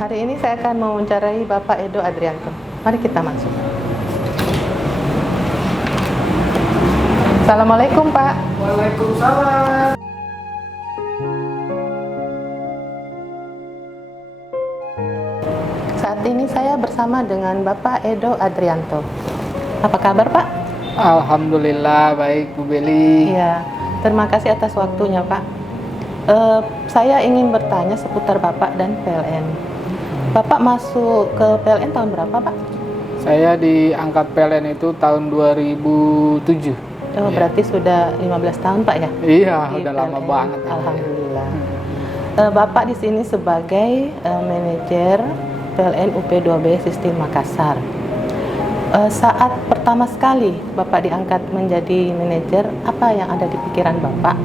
Hari ini saya akan mewawancarai Bapak Edo Adrianto. Mari kita masuk. Assalamualaikum, Pak. Waalaikumsalam. Saat ini saya bersama dengan Bapak Edo Adrianto. Apa kabar, Pak? Alhamdulillah baik, Bu Beli. Iya, terima kasih atas waktunya, Pak. Saya ingin bertanya seputar Bapak dan PLN. Bapak masuk ke PLN tahun berapa, Pak? Saya diangkat PLN itu tahun 2007. Oh, berarti sudah 15 tahun, Pak, ya? Iya, Di udah lama PLN. banget. Alhamdulillah. Bapak di sini sebagai manajer PLN UP2B Sistem Makassar. Saat pertama sekali Bapak diangkat menjadi manajer, apa yang ada di pikiran Bapak?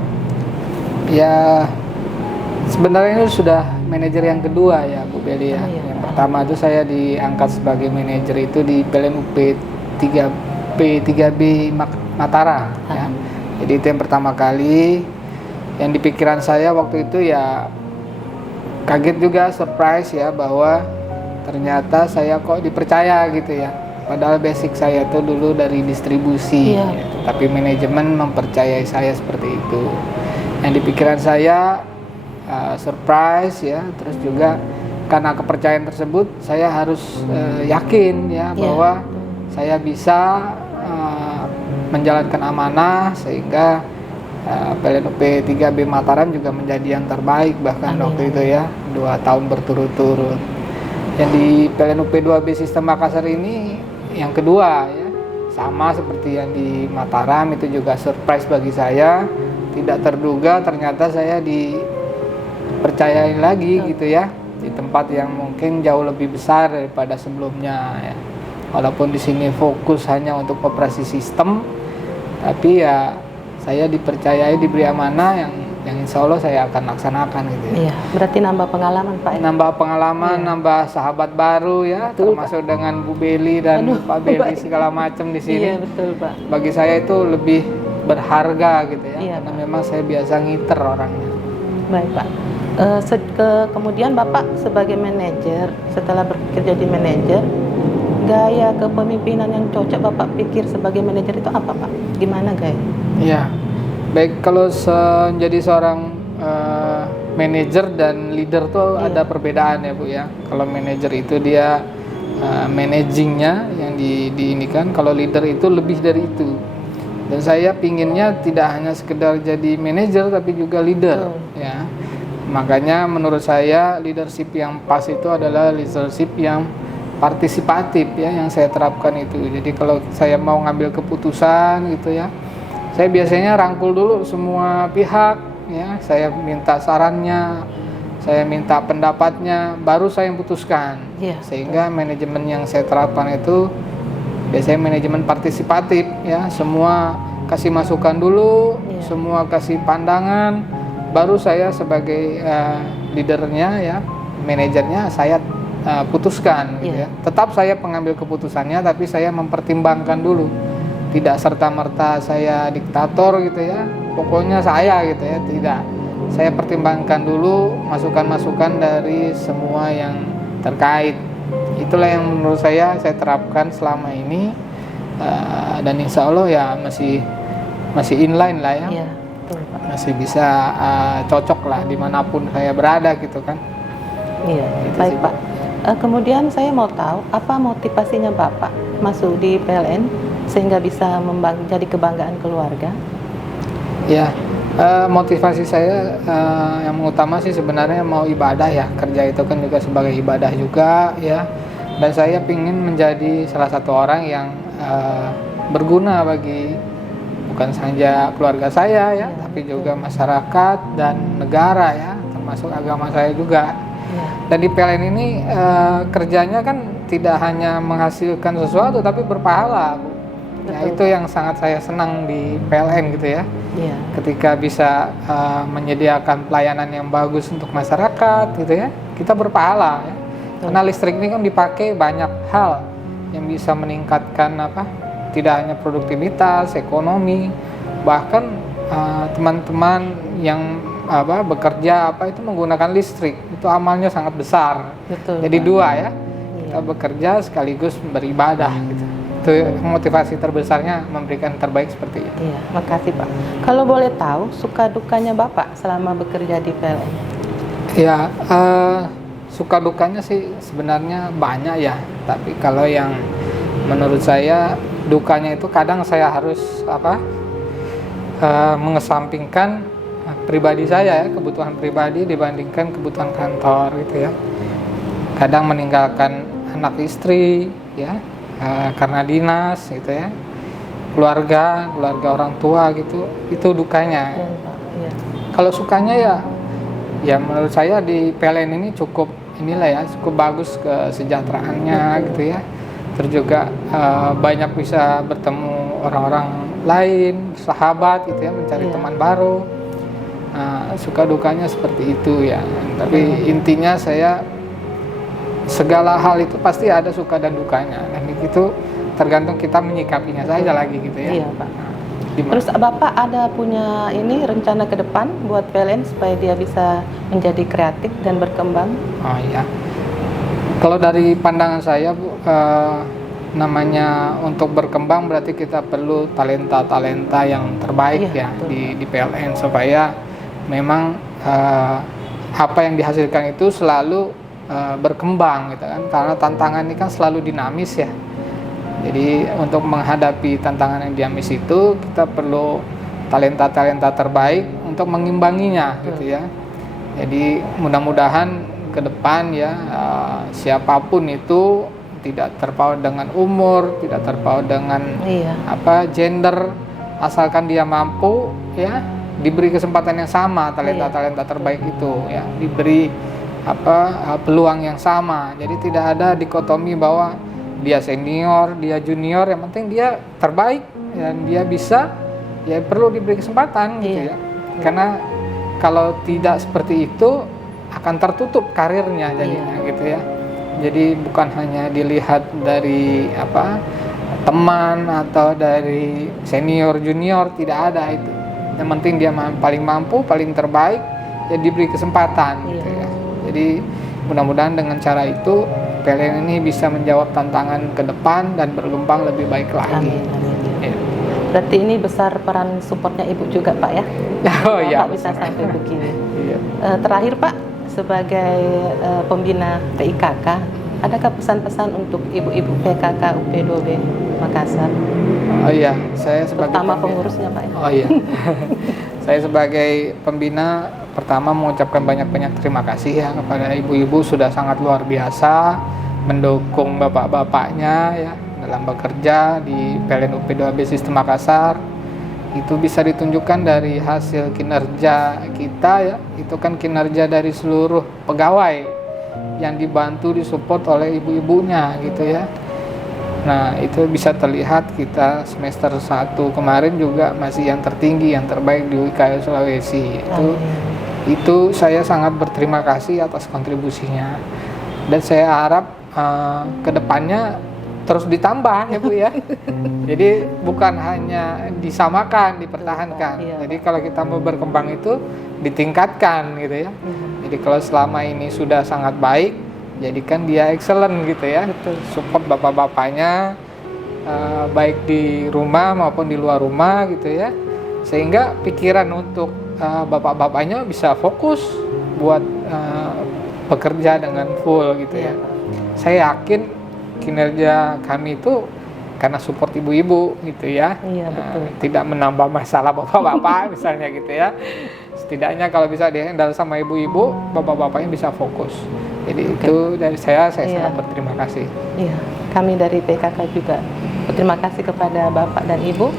Ya, sebenarnya itu sudah manajer yang kedua ya, Bu Beli ya. Oh, iya. Yang pertama itu saya diangkat sebagai manajer itu di PLN UP3B Mataram ya. Jadi itu yang pertama kali. Yang di pikiran saya waktu itu ya kaget juga, surprise ya, bahwa ternyata saya kok dipercaya gitu ya. Padahal basic saya tuh dulu dari distribusi, Iya. ya. Tapi manajemen mempercayai saya seperti itu. Yang di pikiran saya surprise ya, terus juga karena kepercayaan tersebut saya harus yakin ya bahwa saya bisa menjalankan amanah sehingga PLN UP3B Mataram juga menjadi yang terbaik bahkan waktu itu ya, 2 tahun berturut-turut. Yang di PLN UP2B Sistem Makassar ini yang kedua ya, sama seperti yang di Mataram, itu juga surprise bagi saya, tidak terduga ternyata saya dipercayain lagi gitu ya, di tempat yang mungkin jauh lebih besar daripada sebelumnya ya. Walaupun di sini fokus hanya untuk operasi sistem, tapi ya saya dipercayai, diberi amanah yang insya Allah saya akan laksanakan gitu ya. Iya, berarti nambah pengalaman, Pak. Nambah pengalaman, nambah sahabat baru ya, betul, termasuk Pak. Dengan Bu Beli dan Pak Beli segala macam di sini. Iya, betul, Pak. Bagi saya itu lebih berharga gitu ya, Iya, karena Pak. memang saya biasa ngiter orangnya. Baik, Pak. Kemudian Bapak sebagai manajer, setelah berpikir jadi manajer, gaya kepemimpinan yang cocok Bapak pikir sebagai manajer itu apa, Pak? Gimana gaya? Iya, baik, kalau menjadi seorang manajer dan leader tuh ada perbedaan ya, Bu ya. Kalau manajer itu dia managingnya yang ini kan, kalau leader itu lebih dari itu. Dan saya pinginnya tidak hanya sekedar jadi manajer tapi juga leader ya. Makanya menurut saya leadership yang pas itu adalah leadership yang partisipatif ya, yang saya terapkan itu. Jadi kalau saya mau ngambil keputusan gitu ya, saya biasanya rangkul dulu semua pihak ya, saya minta sarannya, saya minta pendapatnya, baru saya putuskan. Sehingga manajemen yang saya terapkan itu biasanya manajemen partisipatif ya, semua kasih masukan dulu, semua kasih pandangan, baru saya sebagai leadernya ya, manajernya saya putuskan gitu ya. Tetap saya pengambil keputusannya, tapi saya mempertimbangkan dulu. Tidak serta-merta saya diktator gitu ya, pokoknya saya gitu ya, tidak. Saya pertimbangkan dulu masukan-masukan dari semua yang terkait. Itulah yang menurut saya terapkan selama ini, dan insya Allah ya masih inline lah ya. Iya, betul, Pak. Masih bisa cocok lah dimanapun saya berada gitu kan. Iya, gitu baik sih, Pak. Kemudian saya mau tahu apa motivasinya Bapak masuk di PLN sehingga bisa jadi kebanggaan keluarga? Ya, motivasi saya yang utama sih sebenarnya mau ibadah ya, kerja itu kan juga sebagai ibadah juga ya. Dan saya ingin menjadi salah satu orang yang berguna bagi bukan saja keluarga saya ya, tapi juga masyarakat dan negara ya, termasuk agama saya juga. Dan di PLN ini kerjanya kan tidak hanya menghasilkan sesuatu tapi berpahala, Bu. Ya, itu yang sangat saya senang di PLN gitu ya. Ketika bisa menyediakan pelayanan yang bagus untuk masyarakat gitu ya, kita berpahala ya. Karena listrik ini kan dipakai banyak hal yang bisa meningkatkan tidak hanya produktivitas, ekonomi, bahkan teman-teman yang bekerja itu menggunakan listrik, itu amalnya sangat besar. Betul, Jadi Pak. dua ya, kita Iya. bekerja sekaligus beribadah gitu. Itu motivasi terbesarnya memberikan terbaik seperti itu. Iya, makasih Pak. Kalau boleh tahu suka dukanya Bapak selama bekerja di PLN? Ya, suka dukanya sih sebenarnya banyak ya. Tapi kalau yang menurut saya dukanya itu kadang saya harus mengesampingkan pribadi saya ya, kebutuhan pribadi dibandingkan kebutuhan kantor gitu ya. Kadang meninggalkan anak istri ya, karena dinas gitu ya, keluarga orang tua gitu, itu dukanya. Iya, Pak. Iya. Kalau sukanya ya menurut saya di PLN ini cukup cukup bagus kesejahteraannya gitu ya. Terus juga banyak bisa bertemu orang-orang lain, sahabat gitu ya, mencari Iya. teman baru. Suka dukanya seperti itu ya. Tapi intinya saya segala hal itu pasti ada suka dan dukanya, dan itu tergantung kita menyikapinya saja lagi gitu ya. Iya, Pak. Gimana? Terus Bapak ada punya rencana ke depan buat PLN supaya dia bisa menjadi kreatif dan berkembang? Oh iya. Kalau dari pandangan saya Bu, namanya untuk berkembang berarti kita perlu talenta-talenta yang terbaik Iya, ya betul. di PLN, supaya memang apa yang dihasilkan itu selalu berkembang gitu kan, karena tantangan ini kan selalu dinamis ya. Jadi untuk menghadapi tantangan yang dinamis itu kita perlu talenta-talenta terbaik untuk mengimbanginya gitu ya. Jadi mudah-mudahan ke depan ya siapapun itu tidak terpaut dengan umur, tidak terpaut dengan Iya. gender, asalkan dia mampu ya, diberi kesempatan yang sama, talenta-talenta terbaik itu ya, diberi peluang yang sama. Jadi tidak ada dikotomi bahwa dia senior, dia junior, yang penting dia terbaik dan dia bisa, ya perlu diberi kesempatan gitu ya. Karena kalau tidak seperti itu akan tertutup karirnya jadinya gitu ya. Jadi bukan hanya dilihat dari teman atau dari senior junior, tidak ada itu. Yang penting dia paling mampu, paling terbaik, ya diberi kesempatan gitu ya. Jadi mudah-mudahan dengan cara itu PLN ini bisa menjawab tantangan ke depan dan berkembang lebih baik lagi. Amin. Ya. Berarti ini besar peran supportnya Ibu juga Pak ya? Oh iya. Bapak bisa sampai begini. Iya. Terakhir Pak, sebagai pembina PIKK, adakah pesan-pesan untuk ibu-ibu PKK UP2B Makassar? Oh iya, saya sebagai Pertama pembina. pengurusnya Pak ya? Oh iya. Saya sebagai pembina pertama mengucapkan banyak-banyak terima kasih ya kepada ibu-ibu, sudah sangat luar biasa mendukung bapak-bapaknya ya dalam bekerja di PLN UP2B Sistem Makassar. Itu bisa ditunjukkan dari hasil kinerja kita ya, itu kan kinerja dari seluruh pegawai yang dibantu disupport oleh ibu-ibunya gitu ya. Nah itu bisa terlihat kita semester 1 kemarin juga masih yang tertinggi, yang terbaik di UIKM Sulawesi. Itu saya sangat berterima kasih atas kontribusinya, dan saya harap kedepannya terus ditambah ya Bu ya. Jadi bukan hanya disamakan, dipertahankan. Iya. Jadi kalau kita mau berkembang itu ditingkatkan gitu ya. Jadi kalau selama ini sudah sangat baik, jadikan dia excellent gitu ya. Betul. Support bapak-bapaknya baik di rumah maupun di luar rumah gitu ya. Sehingga pikiran untuk bapak-bapaknya bisa fokus buat bekerja dengan full gitu ya. Saya yakin kinerja kami itu karena support ibu-ibu gitu ya. Iya, betul. Tidak menambah masalah bapak-bapak misalnya gitu ya. Setidaknya kalau bisa dihandle sama ibu-ibu, bapak-bapaknya bisa fokus. Jadi itu dari saya sangat berterima kasih. Iya, kami dari PKK juga berterima kasih kepada Bapak dan Ibu.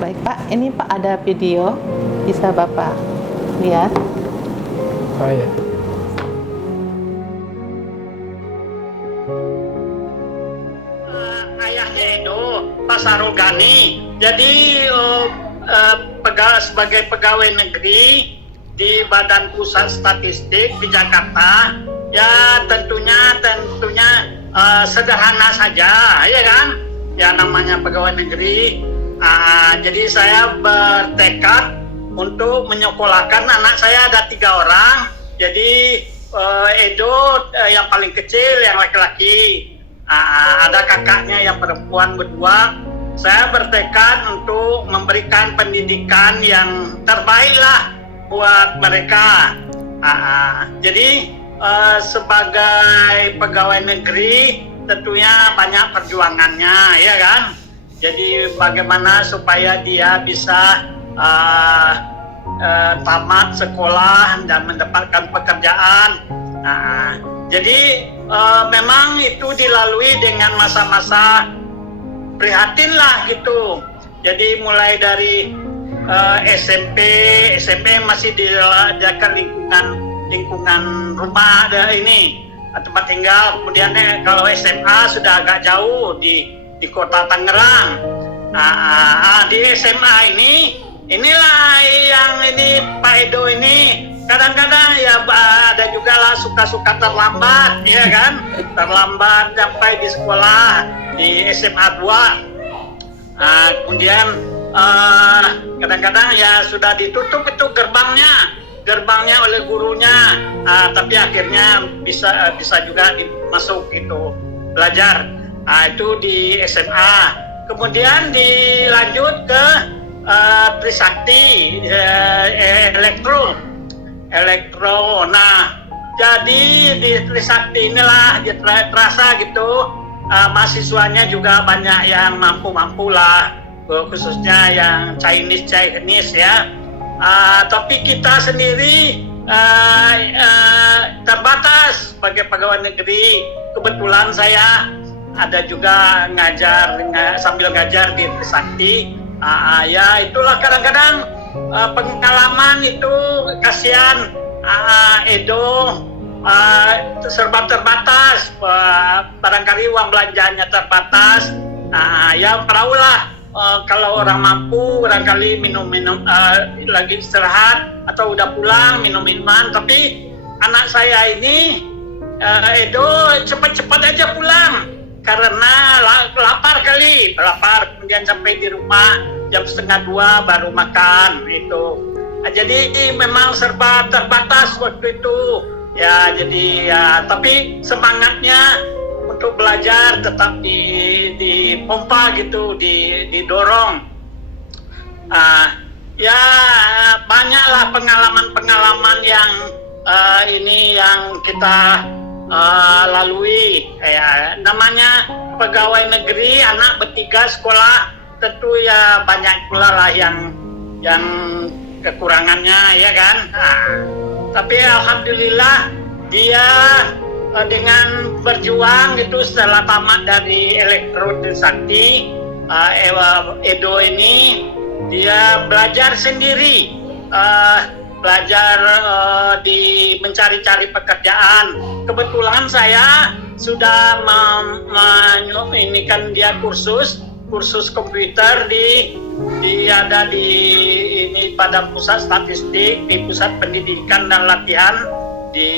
Baik Pak, ini Pak ada video, bisa Bapak lihat. Oh iya. Ayahnya Edo, Pak Sarogani. Jadi sebagai pegawai negeri di Badan Pusat Statistik di Jakarta, ya tentunya sederhana saja, ya kan? Ya namanya pegawai negeri. Jadi saya bertekad untuk menyekolahkan anak saya. Ada 3 orang. Jadi Edo yang paling kecil, yang laki-laki. Ada kakaknya yang perempuan berdua. Saya bertekad untuk memberikan pendidikan yang terbaik lah buat mereka. Jadi sebagai pegawai negeri tentunya banyak perjuangannya, ya kan? Jadi bagaimana supaya dia bisa tamat sekolah dan mendapatkan pekerjaan. Jadi memang itu dilalui dengan masa-masa prihatin lah gitu. Jadi mulai dari SMP masih di dekat lingkungan rumah ada ini tempat tinggal. Kemudian kalau SMA sudah agak jauh di kota Tangerang. Di SMA inilah yang ini Pak Edo ini kadang-kadang ya ada juga lah suka-suka terlambat, ya kan? Terlambat sampai di sekolah di SMA 2. Kemudian kadang-kadang ya sudah ditutup itu gerbangnya oleh gurunya, tapi akhirnya bisa juga masuk itu belajar. Itu di SMA. Kemudian dilanjut ke Trisakti elektro. Nah, jadi di Trisakti inilah terasa gitu mahasiswanya juga banyak yang mampu lah, khususnya yang Chinese ya. Tapi kita sendiri terbatas sebagai pegawai negeri. Kebetulan saya ada juga sambil ngajar di Trisakti. Ya itulah kadang-kadang pengalaman itu kasihan. Edo serba terbatas, barangkali uang belanjanya terbatas. Ya tahulah kalau orang mampu barangkali minum lagi istirahat atau udah pulang minum minuman. Tapi anak saya ini Edo cepat-cepat aja pulang karena lapar, kemudian sampai di rumah jam 1:30 baru makan itu. Jadi memang serba terbatas waktu itu ya. Jadi ya, tapi semangatnya untuk belajar tetap dipompa gitu, didorong. Ya banyaklah pengalaman yang yang kita lalui. Ya, namanya pegawai negeri, anak bertiga sekolah, tentu ya banyak pula lah yang kekurangannya, ya kan. Tapi alhamdulillah dia dengan berjuang itu setelah tamat dari elektro Trisakti, Edo ini dia belajar sendiri, mencari-cari pekerjaan. Kebetulan saya sudah kan dia kursus komputer di Badan Pusat Statistik, di Pusat Pendidikan dan Latihan di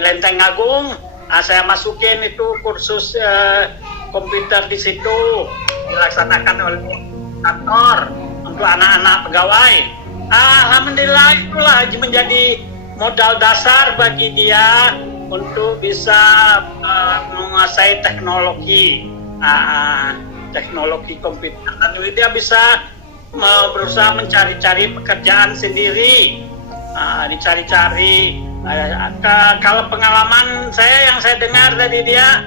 Lenteng Agung. Saya masukin itu kursus komputer di situ, dilaksanakan oleh kantor untuk anak-anak pegawai. Alhamdulillah itulah menjadi modal dasar bagi dia untuk bisa menguasai teknologi komputer, dan dia bisa berusaha mencari-cari pekerjaan sendiri, dicari-cari. Kalau pengalaman saya yang saya dengar dari dia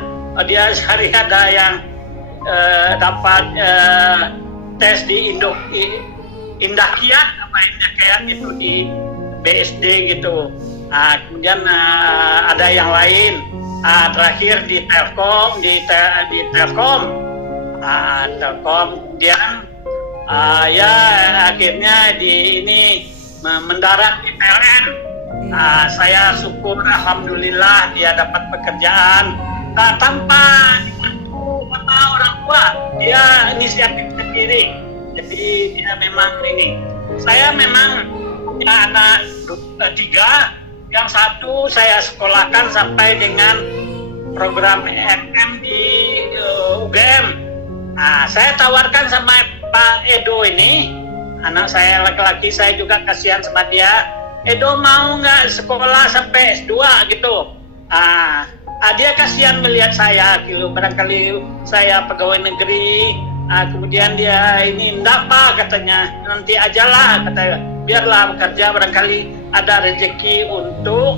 sehari ada yang dapat tes di Indakiat itu di BSD gitu. Kemudian ada yang lain. Terakhir di Telkom, kemudian ya akhirnya mendarat di PLN. Saya syukur alhamdulillah dia dapat pekerjaan tanpa dibantu orang tua, dia inisiatif sendiri. Jadi dia memang saya memang punya anak 3, yang satu saya sekolahkan sampai dengan program MM di UGM. Saya tawarkan sama Pak Edo ini anak saya laki-laki, saya juga kasihan sama dia. Edo mau nggak sekolah sampai S2 gitu. Dia kasihan melihat saya gitu, barangkali saya pegawai negeri. Kemudian dia ini enggak Pak, katanya, nanti ajalah, katanya, biarlah bekerja, barangkali ada rezeki untuk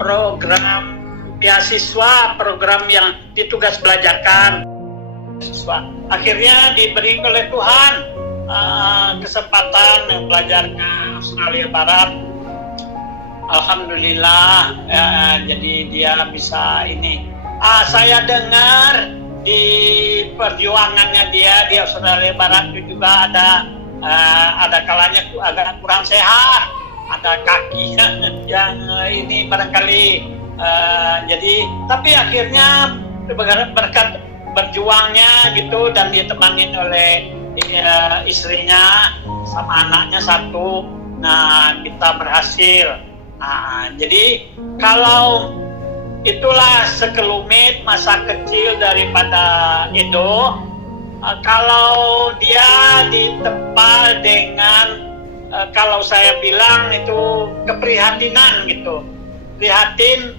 program beasiswa, program yang ditugas belajarkan. Akhirnya diberi oleh Tuhan kesempatan belajar ke Australia Barat. Alhamdulillah, jadi dia bisa ini. Saya dengar di perjuangannya dia di Australia Barat itu juga ada kalanya agak kurang sehat, ada kaki yang ini barangkali. Jadi tapi akhirnya berkat berjuangnya gitu dan ditemani oleh istrinya sama anaknya satu, nah kita berhasil. Jadi kalau itulah sekelumit masa kecil daripada Edo. Kalau dia ditempa dengan kalau saya bilang itu keprihatinan gitu, prihatin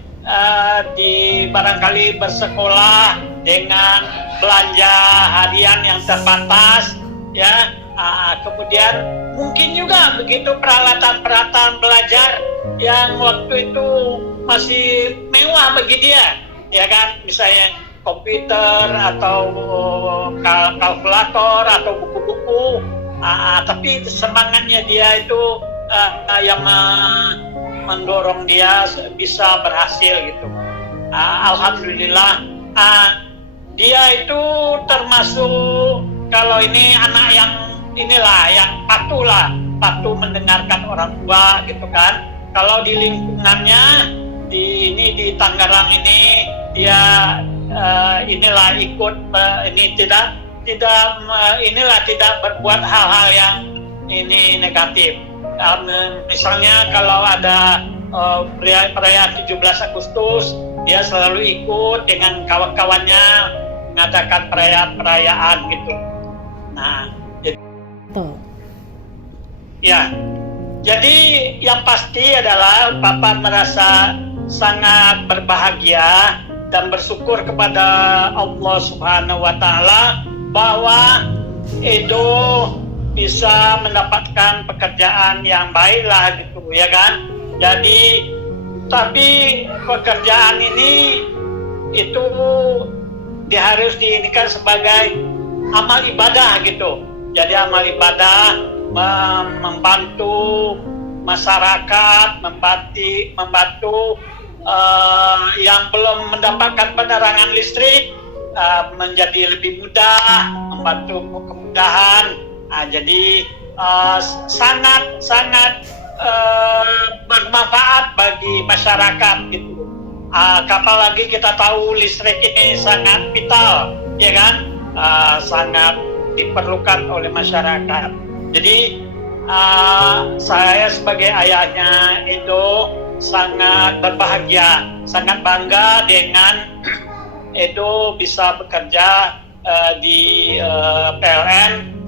di barangkali bersekolah dengan belanja harian yang terbatas, ya. Kemudian mungkin juga begitu peralatan belajar yang waktu itu masih mewah bagi dia, ya kan, misalnya komputer atau kalkulator atau buku-buku, tapi semangatnya dia itu yang mendorong dia bisa berhasil gitu. Alhamdulillah, dia itu termasuk kalau ini anak yang inilah yang patuh mendengarkan orang tua gitu kan. Kalau di lingkungannya di Tangerang ini dia inilah ikut ini tidak berbuat hal-hal yang ini negatif. Misalnya kalau ada perayaan 17 Agustus, dia selalu ikut dengan kawan-kawannya mengadakan perayaan gitu. Nah, jadi yang pasti adalah Papa merasa sangat berbahagia dan bersyukur kepada Allah Subhanahu wa Ta'ala bahwa Edo bisa mendapatkan pekerjaan yang baik lah gitu, ya kan. Jadi tapi pekerjaan ini itu harus diinikan sebagai amal ibadah gitu. Jadi amal ibadah membantu masyarakat, membantu yang belum mendapatkan penerangan listrik menjadi lebih mudah, membantu kemudahan. Jadi sangat bermanfaat bagi masyarakat gitu. Apalagi kita tahu listrik ini sangat vital, ya kan, sangat diperlukan oleh masyarakat. Jadi saya sebagai ayahnya Edo sangat berbahagia, sangat bangga dengan Edo bisa bekerja di PLN.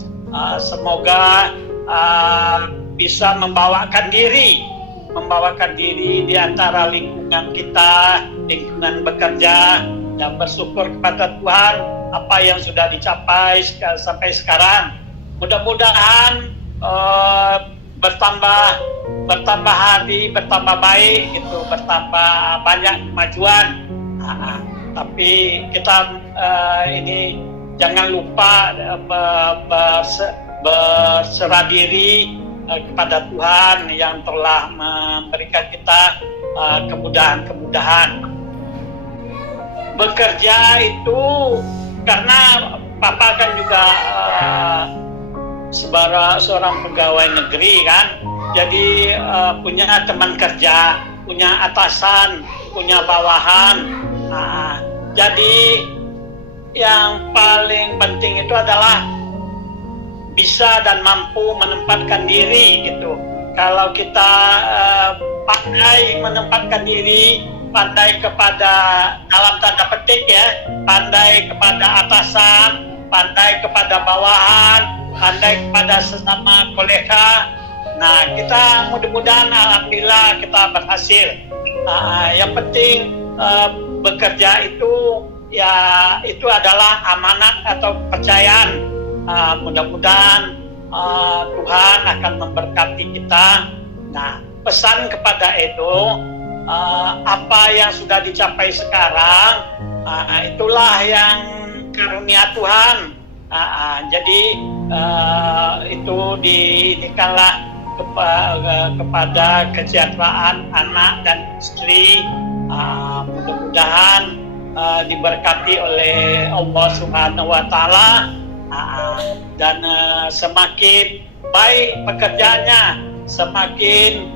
Semoga bisa membawakan diri di antara lingkungan kita, lingkungan bekerja, dan bersyukur kepada Tuhan apa yang sudah dicapai sampai sekarang. Mudah-mudahan bertambah hari, bertambah baik gitu, bertambah banyak kemajuan. Tapi kita ini jangan lupa berserah diri kepada Tuhan yang telah memberikan kita kemudahan-kemudahan. Bekerja itu karena Papa kan juga seorang pegawai negeri kan, jadi punya teman kerja, punya atasan, punya bawahan. Jadi yang paling penting itu adalah bisa dan mampu menempatkan diri gitu. Kalau kita pandai menempatkan diri, pandai kepada dalam tanda petik ya, pandai kepada atasan, pandai kepada bawahan, pandai kepada sesama kolega. Nah, kita mudah-mudahan alhamdulillah kita berhasil. Yang penting bekerja itu ya itu adalah amanat atau kepercayaan. Mudah-mudahan Tuhan akan memberkati kita. Nah, pesan kepada Edo, apa yang sudah dicapai sekarang, itulah yang karunia Tuhan. Jadi itu dikala kepada kesejahteraan anak dan istri. Mudah-mudahan diberkati oleh Allah Subhanahu wa Ta'ala, dan semakin baik pekerjaannya, semakin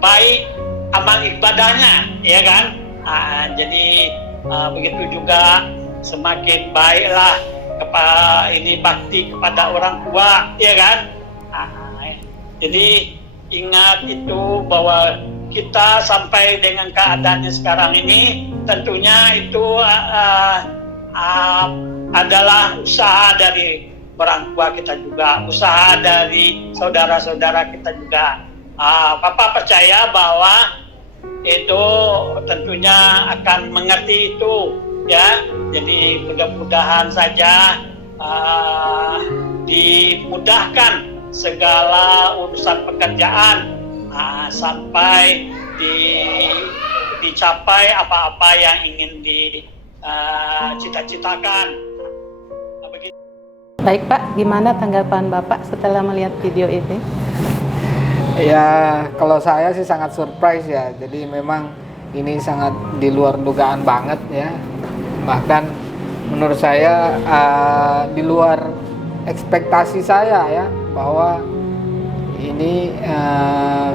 baik amal ibadahnya, ya kan? Jadi begitu juga semakin baiklah ini bakti kepada orang tua, ya kan? Jadi ingat itu bahwa kita sampai dengan keadaannya sekarang ini tentunya itu adalah usaha dari orang tua kita juga, usaha dari saudara-saudara kita juga. Papa percaya bahwa itu tentunya akan mengerti itu, ya. Jadi mudah-mudahan saja dimudahkan segala urusan pekerjaan sampai dicapai apa-apa yang ingin dicita-citakan. Baik Pak, gimana tanggapan Bapak setelah melihat video ini? Ya, kalau saya sih sangat surprise ya. Jadi memang ini sangat di luar dugaan banget ya. Bahkan menurut saya di luar ekspektasi saya ya, bahwa ini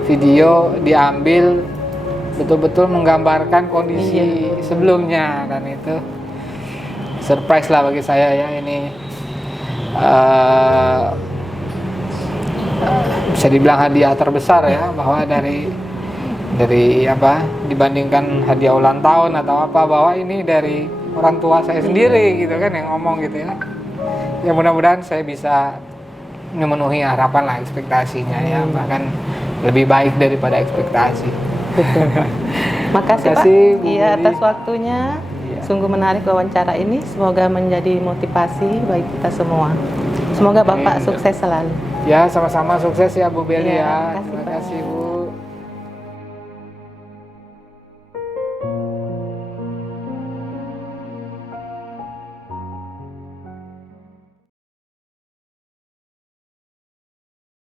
video diambil betul-betul menggambarkan kondisi sebelumnya, dan itu surprise lah bagi saya ya. Ini bisa dibilang hadiah terbesar ya, bahwa dari apa, dibandingkan hadiah ulang tahun atau apa, bahwa ini dari orang tua saya sendiri gitu kan yang ngomong gitu ya. Ya mudah-mudahan saya bisa memenuhi harapan lah, ekspektasinya ya, bahkan lebih baik daripada ekspektasi. Makasih Pak, iya atas waktunya. Iya. Sungguh menarik wawancara ini. Semoga menjadi motivasi bagi kita semua. Semoga Bapak sukses selalu. Ya, sama-sama sukses ya Bu Beli Iya, ya. makasih, Terima Pak. kasih Bu.